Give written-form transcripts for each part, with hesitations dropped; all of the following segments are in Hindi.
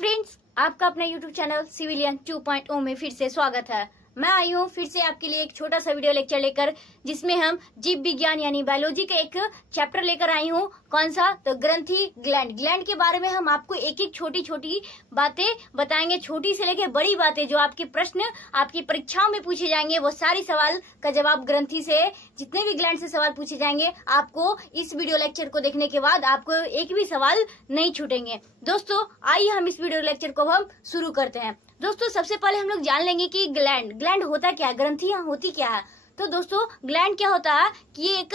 फ्रेंड्स, आपका अपना यूट्यूब चैनल सिविलियन 2.0 में फिर से स्वागत है। मैं आई हूँ फिर से आपके लिए एक छोटा सा वीडियो लेक्चर लेकर, जिसमें हम जीव विज्ञान यानी बायोलॉजी का एक चैप्टर लेकर आई हूँ। कौन सा? तो ग्रंथि, ग्लैंड के बारे में हम आपको एक एक छोटी छोटी बातें बताएंगे, छोटी से लेकर बड़ी बातें जो आपके प्रश्न आपकी परीक्षाओं में पूछे जाएंगे। वो सारी सवाल का जवाब ग्रंथि से, जितने भी ग्लैंड से सवाल पूछे जाएंगे, आपको इस वीडियो लेक्चर को देखने के बाद आपको एक भी सवाल नहीं छूटेंगे। दोस्तों, आइए हम इस वीडियो लेक्चर को हम शुरू करते हैं। दोस्तों, सबसे पहले हम लोग जान लेंगे कि ग्लैंड होता क्या है, ग्रंथियां होती क्या है। तो दोस्तों, ग्लैंड क्या होता है कि एक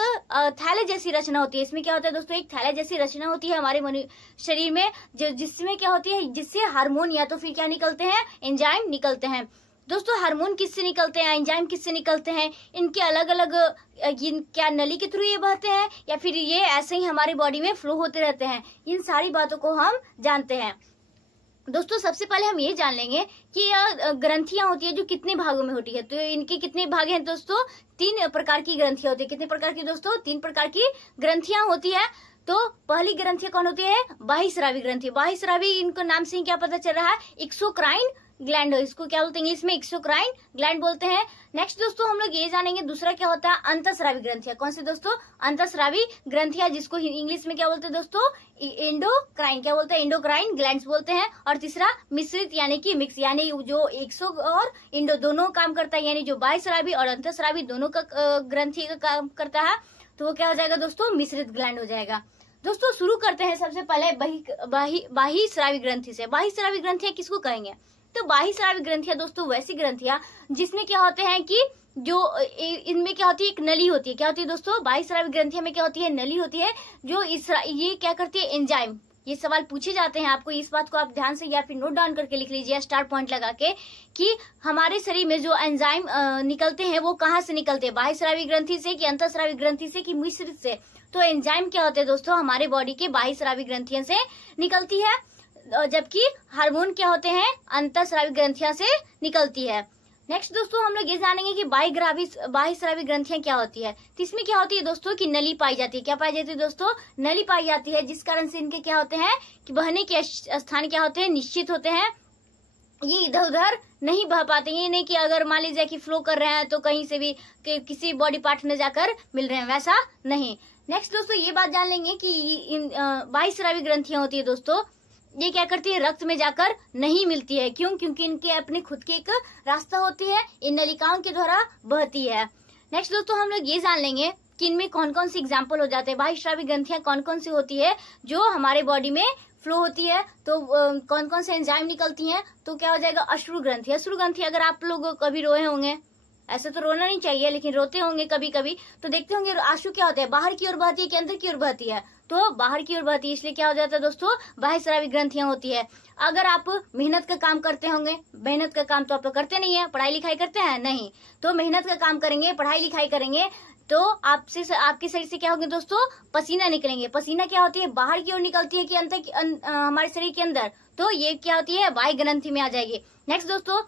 थैले जैसी रचना होती है। इसमें क्या होता है दोस्तों, एक थैले जैसी रचना होती है हमारे शरीर में, जिसमें क्या होती है, जिससे हार्मोन या तो फिर क्या निकलते हैं, एंजाइम निकलते हैं। दोस्तों, हार्मोन किससे निकलते हैं, एंजाइम किससे निकलते हैं, इनके अलग अलग क्या नली के थ्रू ये बहते हैं या फिर ये ऐसे ही हमारे बॉडी में फ्लो होते रहते हैं, इन सारी बातों को हम जानते हैं। दोस्तों, सबसे पहले हम ये जान लेंगे कि ग्रंथियां होती है जो कितने भागों में होती है। तो इनके कितने भाग हैं दोस्तों? 3 प्रकार की ग्रंथियां होती है। कितने प्रकार की दोस्तों? 3 प्रकार की ग्रंथियां होती है। तो पहली ग्रंथि कौन होती है? बाह्यस्रावी ग्रंथि। बाह्यस्रावी, इनको नाम से ही क्या पता चल रहा है, एक्सोक्राइन ग्लैंड। इसको क्या बोलते हैं इंग्लिश में? एक्सोक्राइन ग्लैंड बोलते हैं। नेक्स्ट दोस्तों, हम लोग ये जानेंगे दूसरा क्या होता है, अंतःस्रावी ग्रंथियां। कौन सी दोस्तों? अंतःस्रावी ग्रंथियां, जिसको इंग्लिश में क्या बोलते हैं दोस्तों? एंडोक्राइन। क्या बोलते हैं? एंडोक्राइन ग्लैंड्स बोलते हैं। और तीसरा मिश्रित यानी कि मिक्स, यानी जो एक्सो और इंडो दोनों काम करता है, यानी जो बाह्यस्रावी और अंतःस्रावी दोनों का ग्रंथि का काम करता है, तो वो क्या हो जाएगा दोस्तों? मिश्रित ग्लैंड हो जाएगा। दोस्तों, शुरू करते हैं सबसे पहले बाह्यस्रावी ग्रंथि से। बाह्यस्रावी ग्रंथियां किसको कहेंगे? तो बाह्यस्रावी ग्रंथियां दोस्तों वैसी ग्रंथियां जिसमें क्या होते हैं कि जो इनमें क्या होती है, एक नली होती है। क्या होती है दोस्तों? बाह्यस्रावी ग्रंथियों में क्या होती है, नली होती है, जो ये क्या करती है, एंजाइम। ये सवाल पूछे जाते हैं आपको, इस बात को आप ध्यान से या फिर नोट डाउन करके लिख लीजिए स्टार पॉइंट लगा के, कि हमारे शरीर में जो एंजाइम निकलते हैं वो कहाँ से निकलते हैं, बाह्यस्रावी ग्रंथि से कि अंतःस्रावी ग्रंथि से कि मिश्रित से। तो एंजाइम क्या होते हैं दोस्तों? हमारे बॉडी के बाह्यस्रावी ग्रंथियों से निकलती है, जबकि हार्मोन क्या होते हैं, अंतःस्रावी ग्रंथियां से निकलती है। नेक्स्ट दोस्तों, हम लोग ये जानेंगे कि बाह्यस्रावी ग्रंथियां क्या होती है। तो इसमें क्या होती है दोस्तों कि नली पाई जाती है। क्या पाई जाती है दोस्तों? नली पाई जाती है, जिस कारण से इनके क्या होते हैं कि बहने के स्थान क्या होते हैं, निश्चित होते हैं। ये इधर उधर नहीं बह पाते। ये नहीं कि अगर मान लीजिए कि फ्लो कर रहे हैं तो कहीं से भी किसी बॉडी पार्ट में जाकर मिल रहे हैं, वैसा नहीं। नेक्स्ट दोस्तों, ये बात जान लेंगे कि इन बाह्यस्रावी ग्रंथियां होती है दोस्तों, ये क्या करती है, रक्त में जाकर नहीं मिलती है। क्यों? क्योंकि इनके अपने खुद के एक रास्ता होती है, इन नलिकाओं के द्वारा बहती है। नेक्स्ट दोस्तों, हम लोग ये जान लेंगे कि इनमें कौन कौन सी एग्जाम्पल हो जाते हैं, बाह्यस्रावी ग्रंथियां कौन कौन सी होती है जो हमारे बॉडी में फ्लो होती है। तो कौन कौन से एंजाइम निकलती हैं, तो क्या हो जाएगा, अश्रु ग्रंथि। अश्रु ग्रंथि, अगर आप लोग कभी रोए होंगे, ऐसे तो रोना नहीं चाहिए लेकिन रोते होंगे कभी कभी, तो देखते होंगे आंसू क्या होता है, बाहर की ओर बहती है कि अंदर की ओर बहती है? तो बाहर की ओर बहती है, इसलिए क्या हो जाता है दोस्तों, बाह्यस्रावी ग्रंथियां होती है। अगर आप मेहनत का काम करते होंगे, मेहनत का काम तो आप करते नहीं है, पढ़ाई लिखाई करते हैं नहीं, तो मेहनत का काम करेंगे, पढ़ाई लिखाई करेंगे, तो आपके शरीर से क्या होंगे दोस्तों, पसीना निकलेंगे। पसीना क्या होती है, बाहर की ओर निकलती है कि हमारे शरीर के अंदर? तो ये क्या होती है, बाह्य ग्रंथि में आ जाएगी। नेक्स्ट दोस्तों,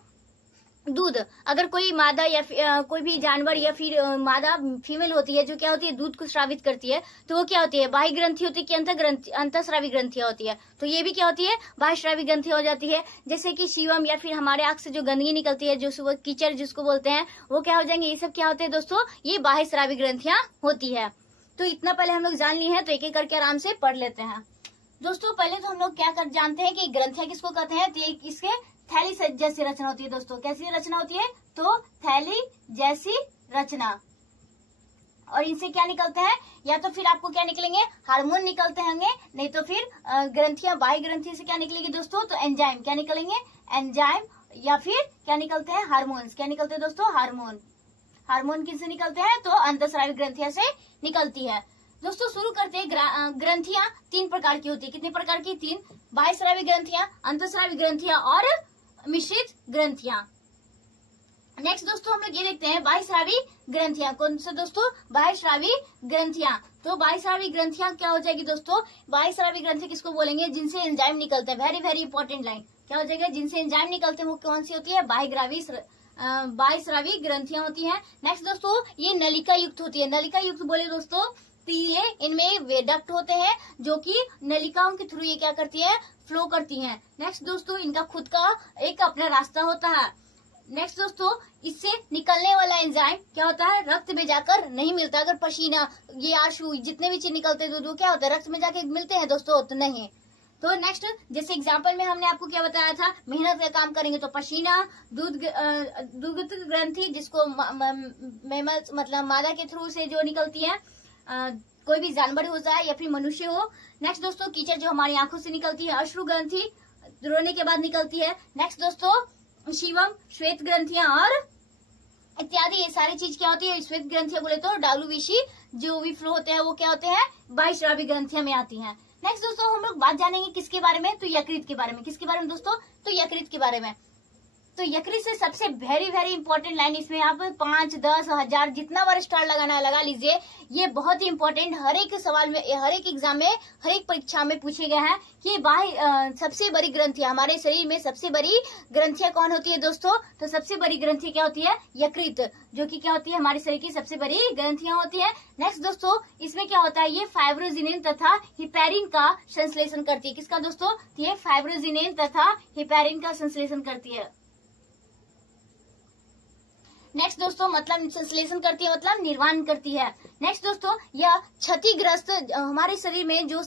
दूध। अगर कोई मादा या कोई भी जानवर या फिर मादा फीमेल होती है जो क्या होती है, दूध को स्रावित करती है, तो वो क्या होती है, बाह्य ग्रंथि होती है कि अंतःस्रावी ग्रंथियां होती है? तो ये भी क्या होती है, बाह्यस्रावी ग्रंथि हो जाती है। जैसे कि शिवम या फिर हमारे आंख से जो गंदगी निकलती है, जो सुबह कीचड़ जिसको बोलते हैं, वो क्या हो जाएंगे, ये सब क्या होते हैं दोस्तों, ये बाह्यस्रावी ग्रंथियां होती है। तो इतना पहले हम लोग जान लिए हैं, तो एक एक करके आराम से पढ़ लेते हैं। दोस्तों, पहले तो हम लोग क्या कर जानते हैं कि ग्रंथियां किसको कहते हैं। तो इसके थैली जैसी रचना होती है दोस्तों। कैसी रचना होती है? तो थैली जैसी रचना। और इनसे क्या निकलते हैं, या तो फिर आपको क्या निकलेंगे, हार्मोन निकलते होंगे, नहीं तो फिर ग्रंथियां, बाह्य ग्रंथि से क्या निकलेगी दोस्तों, तो एंजाइम। क्या निकलेंगे, एंजाइम, या फिर क्या निकलते हैं, हार्मोन्स। क्या निकलते हैं दोस्तों, हार्मोन। हार्मोन किससे निकलते हैं, तो अंतःस्रावी ग्रंथियां से निकलती है। दोस्तों, शुरू करते हैं। ग्रंथियां 3 प्रकार की होती है। कितने प्रकार की? 3। बाह्यस्रावी ग्रंथियां, अंतःस्रावी ग्रंथियां और मिश्रित ग्रंथियां। नेक्स्ट दोस्तों, हम लोग ये देखते हैं बाह्यस्रावी ग्रंथियां। कौन से दोस्तों? बाह्यस्रावी ग्रंथियां। तो बाह्यस्रावी ग्रंथियां क्या हो जाएगी दोस्तों, बाह्यस्रावी ग्रंथि किसको बोलेंगे, जिनसे एंजाइम निकलते हैं। Very very important line. क्या हो जाएगा, जिनसे एंजाइम निकलते हैं, वो कौन सी होती है, बाह्यस्रावी ग्रंथियां होती हैं। नेक्स्ट दोस्तों, ये नलिका युक्त होती है। नलिका युक्त बोले दोस्तों तो ये इनमें वेडक्ट होते हैं जो कि नलिकाओं के थ्रू ये क्या करती है, फ्लो करती हैं। नेक्स्ट दोस्तों, इनका खुद का एक अपना रास्ता होता है। नेक्स्ट दोस्तों, इससे निकलने वाला एंजाइम क्या होता है, रक्त में जाकर नहीं मिलता। अगर पसीना, ये आंसू, जितने भी चीज निकलते हैं तो क्या होता है, रक्त में जाके मिलते हैं दोस्तों, तो नहीं। तो नेक्स्ट, जैसे एग्जांपल में हमने आपको क्या बताया था, मेहनत का काम करेंगे तो पसीना, दूध ग्रंथि जिसको मतलब मादा के थ्रू से जो निकलती है, कोई भी जानवर हो जाए या फिर मनुष्य हो। नेक्स्ट दोस्तों, कीचड़ जो हमारी आंखों से निकलती है, अश्रु ग्रंथि रोने के बाद निकलती है। नेक्स्ट दोस्तों, शिवम, श्वेत ग्रंथियां और इत्यादि, ये सारी चीज क्या होती है, श्वेत ग्रंथियां बोले तो डालूविशी जो भी फ्लो होते हैं वो क्या होते हैं, बाह्यस्रावी ग्रंथियां में आती हैं। नेक्स्ट दोस्तों, हम लोग बात जानेंगे किसके बारे में, तो यकृत के बारे में। किसके बारे में दोस्तों, तो यकृत के बारे में। तो यकृत से सबसे वेरी वेरी इंपॉर्टेंट लाइन, इसमें आप 5, 10, 1000 जितना बार स्टार लगाना है लगा लीजिए। ये बहुत ही इंपॉर्टेंट, हर एक सवाल में, हर एक एग्जाम में, हर एक परीक्षा में पूछे गए हैं कि सबसे बड़ी ग्रंथियां, हमारे शरीर में सबसे बड़ी ग्रंथियां कौन होती है दोस्तों, तो सबसे बड़ी ग्रंथि क्या होती है, यकृत, जो कि क्या होती है, हमारे शरीर की सबसे बड़ी ग्रंथियां होती है। नेक्स्ट दोस्तों, इसमें क्या होता है, ये फाइब्रोजिनिन तथा हिपैरिन का संश्लेषण करती है। किसका दोस्तों, ये फाइब्रोजिनिन तथा हिपैरिन का संश्लेषण करती है। नेक्स्ट दोस्तों, मतलब संश्लेषण करती है मतलब निर्माण करती है। नेक्स्ट दोस्तों, यह क्षतिग्रस्त हमारे शरीर में जो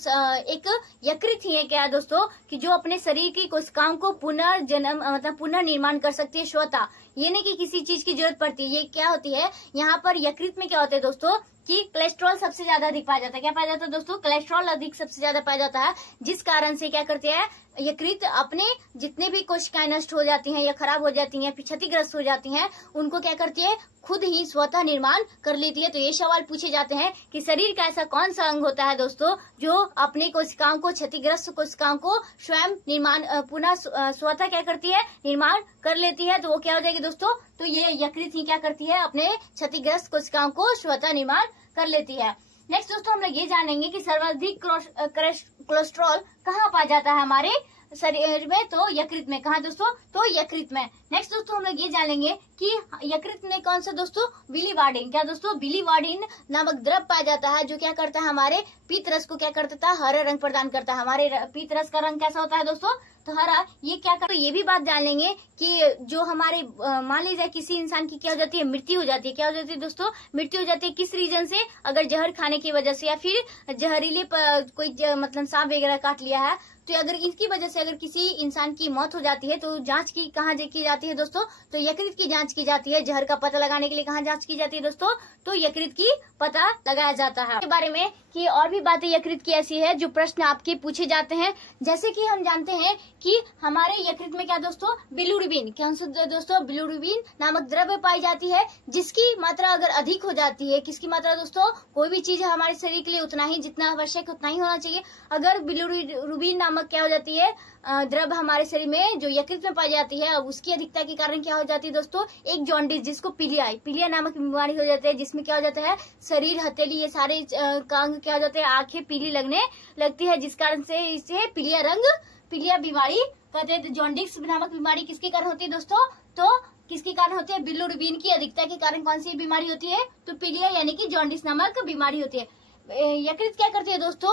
एक यकृत ही है क्या दोस्तों, कि जो अपने शरीर की कोशिकाओं को पुनर्जन्म मतलब पुनर्निर्माण कर सकती है स्वतः, ये नहीं कि किसी चीज की जरूरत पड़ती है। ये क्या होती है, यहाँ पर यकृत में क्या होता है दोस्तों, कि कोलेस्ट्रॉल सबसे ज्यादा अधिक पाया जाता है। क्या पाया जाता है दोस्तों, कोलेस्ट्रॉल अधिक सबसे ज्यादा पाया जाता है, जिस कारण से क्या करते हैं, यकृत अपने जितने भी कोशिकाएं नष्ट हो जाती हैं या खराब हो जाती हैं, क्षतिग्रस्त हो जाती हैं, उनको क्या करती है, खुद ही स्वतः निर्माण कर लेती है। तो ये सवाल पूछे जाते हैं कि शरीर का ऐसा कौन सा अंग होता है दोस्तों, जो अपने कोशिकाओं को, क्षतिग्रस्त कोशिकाओं को स्वयं निर्माण पुनः स्वतः क्या करती है, निर्माण कर लेती है। तो वो क्या हो जाएगी दोस्तों, तो ये यकृत ही क्या करती है, अपने क्षतिग्रस्त कोशिकाओं को स्वतः निर्माण कर लेती है। नेक्स्ट दोस्तों, हम लोग ये जानेंगे कि सर्वाधिक कोलेस्ट्रॉल कहाँ पाया जाता है हमारे शरीर में, तो यकृत में। कहाँ दोस्तों, तो यकृत में। नेक्स्ट दोस्तों, हम लोग ये जानेंगे कि यकृत में कौन सा दोस्तों, बिलीवार्डिन। क्या दोस्तों, बिलीवार्डिन नामक द्रव पाया जाता है, जो क्या करता है, हमारे पीत रस को क्या करता है, हरा रंग प्रदान करता है। हमारे पीत रस का रंग कैसा होता है दोस्तों, तो हरा। ये क्या करता है, ये भी बात जान लेंगे कि जो हमारे मान लीजिए किसी इंसान की क्या हो जाती है, मृत्यु हो जाती है। क्या हो जाती है दोस्तों, मृत्यु हो जाती है, किस रीजन से, अगर जहर खाने की वजह से या फिर जहरीले कोई मतलब सांप वगैरह काट लिया है, तो अगर इसकी वजह से अगर किसी इंसान की मौत हो जाती है तो जांच की कहाँ की जाती है दोस्तों, तो यकृत की जांच की जाती है। जहर का पता लगाने के लिए कहाँ जांच की जाती है दोस्तों, तो यकृत की पता लगाया जाता है। इसके बारे में कि और भी बातें यकृत की ऐसी है जो प्रश्न आपके पूछे जाते हैं, जैसे कि हम जानते हैं कि हमारे यकृत में क्या दोस्तों, बिलिरुबिन, क्या दोस्तों, बिलिरुबिन नामक द्रव्य पाई जाती है, जिसकी मात्रा अगर अधिक हो जाती है, किसकी मात्रा दोस्तों, कोई भी चीज है हमारे शरीर के लिए उतना ही, जितना आवश्यक उतना ही होना चाहिए। अगर बिलिरुबिन नामक क्या हो जाती है, द्रव्य हमारे शरीर में जो यकृत में पाई जाती है, उसकी अधिकता के कारण क्या हो जाती है दोस्तों, एक जॉन्डिस, जिसको पीलिया नामक बीमारी हो जाती है, जिसमें क्या हो जाता है, शरीर, हथेली, ये सारे अंग क्या हो जाते हैं, आंखें पीली लगने लगती है, जिस कारण से इसे पीलिया बीमारी कहते हैं। तो जॉन्डिस नामक बीमारी किसके कारण होती है दोस्तों, तो किसके कारण होती है, बिलिरुबिन की अधिकता के कारण कौन सी बीमारी होती है, तो पीलिया यानी कि जॉन्डिस नामक बीमारी होती है। यकृत क्या करती है दोस्तों,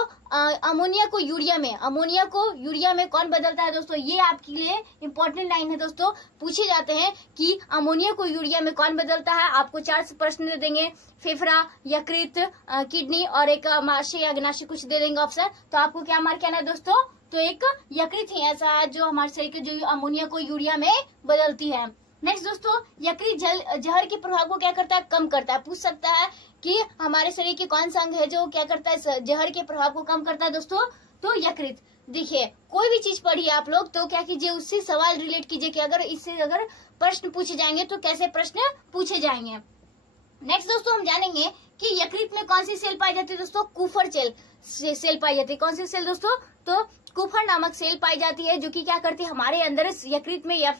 अमोनिया को यूरिया में कौन बदलता है दोस्तों, ये आपके लिए इंपॉर्टेंट लाइन है दोस्तों। पूछे जाते हैं कि अमोनिया को यूरिया में कौन बदलता है। आपको 4 प्रश्न दे देंगे, फेफड़ा, यकृत, किडनी और एक अग्नाशय या अग्नाशय कुछ दे देंगे ऑप्शन। तो आपको क्या मार्क करना है दोस्तों, तो एक यकृत ही ऐसा है जो हमारे शरीर के जो अमोनिया को यूरिया में बदलती है। नेक्स्ट दोस्तों, यकृत जहर के प्रभाव को क्या करता है, कम करता है। पूछ सकता है कि हमारे शरीर के कौन सा अंग है जो क्या करता है, जहर के प्रभाव को कम करता है दोस्तों, तो यकृत। देखिए, कोई भी चीज पढ़िए आप लोग तो क्या कीजिए, उससे सवाल रिलेट कीजिए कि अगर इससे अगर प्रश्न पूछे जाएंगे तो कैसे प्रश्न पूछे जाएंगे। नेक्स्ट दोस्तों, हम जानेंगे कि यकृत में कौन सी सेल पाई जाती है दोस्तों, कुफर सेल पाई जाती है। कौन सी सेल दोस्तों, तो कुफर नामक सेल पाई जाती है, जो कि क्या करती है हमारे अंदर यकृत में या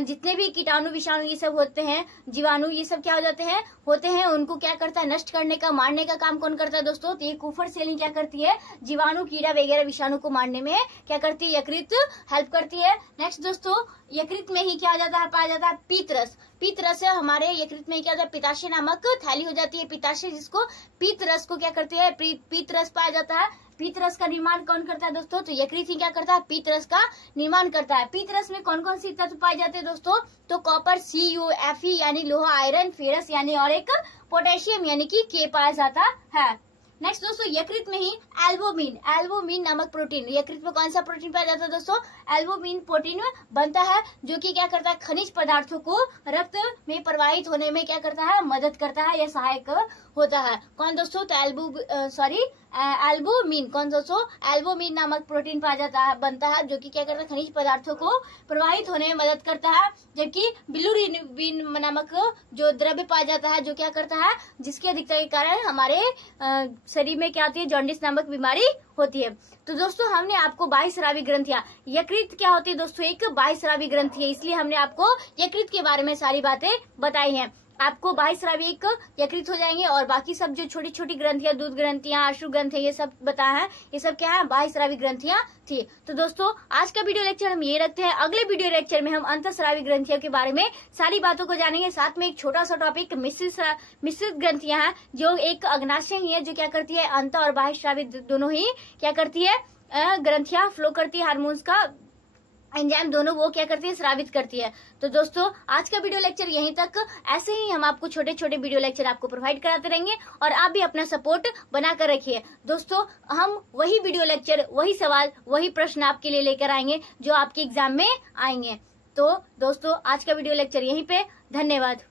जितने भी कीटाणु विषाणु ये सब होते हैं, जीवाणु ये सब क्या हो जाते हैं उनको क्या करता है नष्ट करने का, मारने का काम कौन करता है दोस्तों? तो ये कुफर सेल ही क्या करती है जीवाणु कीड़ा वगैरह विषाणु को मारने में क्या करती है यकृत हेल्प करती है। नेक्स्ट दोस्तों यकृत में ही क्या हो जाता है पाया जाता है पीतरस। पीतरस हमारे यकृत में क्या होता है पित्ताशय नामक थैली हो जाती है, पित्ताशय जिसको पीतरस को क्या करती है पीतरस पाया जाता है। पीतरस का निर्माण कौन करता है दोस्तों? तो यकृत ही क्या करता है पीतरस का निर्माण करता है। पीतरस में कौन कौन सी तत्व पाए जाते हैं दोस्तों? तो कॉपर CuFe यानी लोहा, आयरन, फेरस यानी और एक पोटेशियम यानी कि के पाया जाता है। नेक्स्ट दोस्तों यकृत में ही एल्बुमिन नामक प्रोटीन, यकृत में कौन सा प्रोटीन पाया जाता है दोस्तों? एल्बुमिन प्रोटीन बनता है, जो कि क्या करता है खनिज पदार्थों को रक्त में प्रवाहित होने में क्या करता है मदद करता है या सहायक होता है। कौन दोस्तों? तो एल्बुमिन कौन दोस्तों? एल्बुमिन नामक प्रोटीन पाया जाता है बनता है, जो कि क्या करता है खनिज पदार्थों को प्रवाहित होने में मदद करता है। जबकि बिलिरुबिन नामक जो द्रव्य पाया जाता है जो क्या करता है जिसकी अधिकता के कारण हमारे शरीर में क्या आती है जॉन्डिस नामक बीमारी होती है। तो दोस्तों हमने आपको बाह्यस्रावी ग्रंथियां, यकृत क्या होती है दोस्तों? एक बाह्यस्रावी ग्रंथि है, इसलिए हमने आपको यकृत के बारे में सारी बातें बताई हैं। आपको बाह्यस्रावी एक यकृत हो जाएंगे और बाकी सब जो छोटी छोटी ग्रंथियां, दूध ग्रंथियां, आशु ग्रंथियां ये सब बताया है, ये सब क्या है बाह्यस्रावी ग्रंथियां थी। तो दोस्तों आज का वीडियो लेक्चर हम ये रखते हैं, अगले वीडियो लेक्चर में हम अंतःस्रावी ग्रंथियों के बारे में सारी बातों को जानेंगे। साथ में एक छोटा सा टॉपिक मिश्रित ग्रंथियां हैं, जो एक अग्नाशय ही है, जो क्या करती है अंत और बाह्यस्रावी दोनों ही क्या करती है ग्रंथियां फ्लो करती है, हार्मोन्स का एंजाइम दोनों वो क्या करती है स्रावित करती है। तो दोस्तों आज का वीडियो लेक्चर यहीं तक, ऐसे ही हम आपको छोटे छोटे वीडियो लेक्चर आपको प्रोवाइड कराते रहेंगे और आप भी अपना सपोर्ट बनाकर रखिए। दोस्तों हम वही वीडियो लेक्चर, वही सवाल, वही प्रश्न आपके लिए लेकर आएंगे जो आपके एग्जाम में आएंगे। तो दोस्तों आज का वीडियो लेक्चर यहीं पे, धन्यवाद।